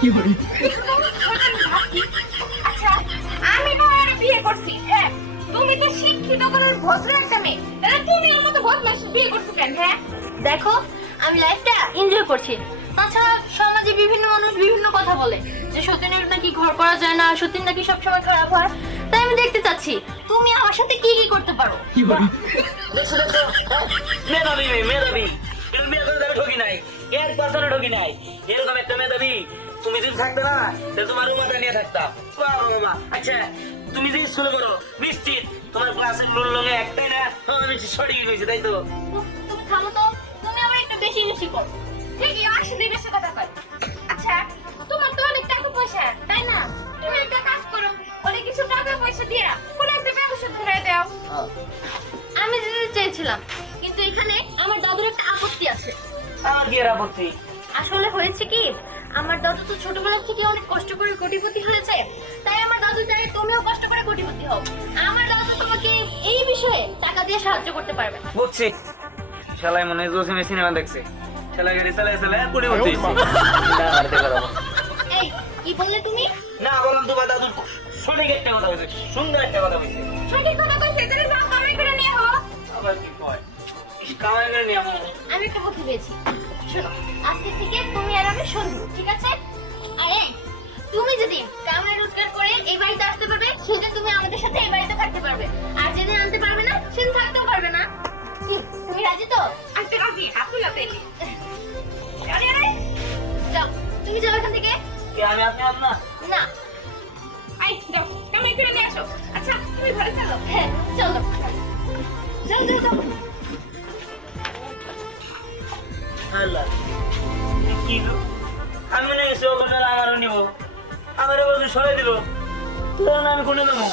কি করে? আচ্ছা আমি তোমার বিয়ে করছি, হ্যাঁ তুমি তো শিক্ষিত করে ভদ্র একটা মেয়ে, তাহলে তুমি এর মতো বদমাশ বিয়ে করছো কেন? হ্যাঁ দেখো আমি লাইফটা এনজয় করছি। তাছাড়া সমাজে বিভিন্ন মানুষ বিভিন্ন কথা বলে যে সতীনের নাকি ঘর করা যায় না, সতীন নাকি সবসময় খারাপ হয়। তাই আমি দেখতে চাচ্ছি তুমি আমার সাথে কি কি করতে পারো। কি করে? দেখছো দেখছো, মেধাবী মেয়ে, মেধাবী। এরকম বিয়ে করে তাহলে ঠকি নাই, 1% ঠকি নাই। এরকম একটা মেধাবী তুমি যদি থাকতে না, তাহলে তোমার মাথা নিয়ে থাকতাম। বাবা বাবা। আচ্ছা তুমি যে স্কুলে করো, নিশ্চিত তোমার ক্লাসের লোন লঙে একটাই না, আমি সঠিক হয়েছে, তাই তো? উফ, তুমি থামো তো, তুমি আমার একটু বেশি বেশি করো। ঠিকই, আমার সাথে বেশি কথা কয়। আচ্ছা তোমার তো অনেক টাকা পয়সা, তাই না? তুমি একটা কাজ করো, ওরে কিছু টাকা পয়সা দিয়ে কোনো একটা ব্যবসা ধরে দাও। আমি যেতে চেয়েছিলাম, কিন্তু এখানে আমার দাদুর একটা আপত্তি আছে। আমার কি এর আপত্তি? আসলে হয়েছে কি, আমার দাদু তো ছোটবেলা থেকে অনেক কষ্ট করে কোটিপতি হয়েছে। তাই আমার দাদু চাই তুমিও কষ্ট করে কোটিপতি হও। আমার দাদু তোমাকে এই বিষয়ে টাকা দিয়ে সাহায্য করতে পারবে না। বুঝছি, শালাই মনে হয় জোসিমে সিনেমা দেখছে, শালা গাড়ি চালায় চালায় কুড়ি হতে এই কি বললে তুমি? না বললাম তোমার দাদুর সঠিক একটা কথা হয়েছে, সুন্দর একটা কথা হয়েছে। সঠিক কথা কইছে, তাহলে যাও কামাই করে নিয়ে হও। আবার কি কয়, কামাই করে নিয়ে আসবো। আমি একটা বুদ্ধি পেয়েছি, শোনো, আজকে থেকে তুমি আর আমি সন্ধু, ঠিক আছে? আর এই, তুমি যদি কামাই রোজগার করে এই বাড়িতে আসতে পারবে, সেদিন তুমি আমাদের সাথে এই বাড়িতে থাকতে পারবে। আর যেদিন আনতে পারবে না, সেদিন থাকতেও পারবে না। কি, তুমি রাজি তো? আজকে রাজি, হাত তুলাতে। আরে আরে, যাও, তুমি যাও এখান থেকে। কি আমি আপনি আপনার না, আই যাও কামাই করে নিয়ে আসো। আচ্ছা তুমি ঘরে চলো। হ্যাঁ চলো, যাও যাও যাও। আল্লাহ কি গো, আমি মনে গেছি ওখানে আমারও নিব, আমারও বলছি সরে দিল, তোর আমি কোনে দেবো।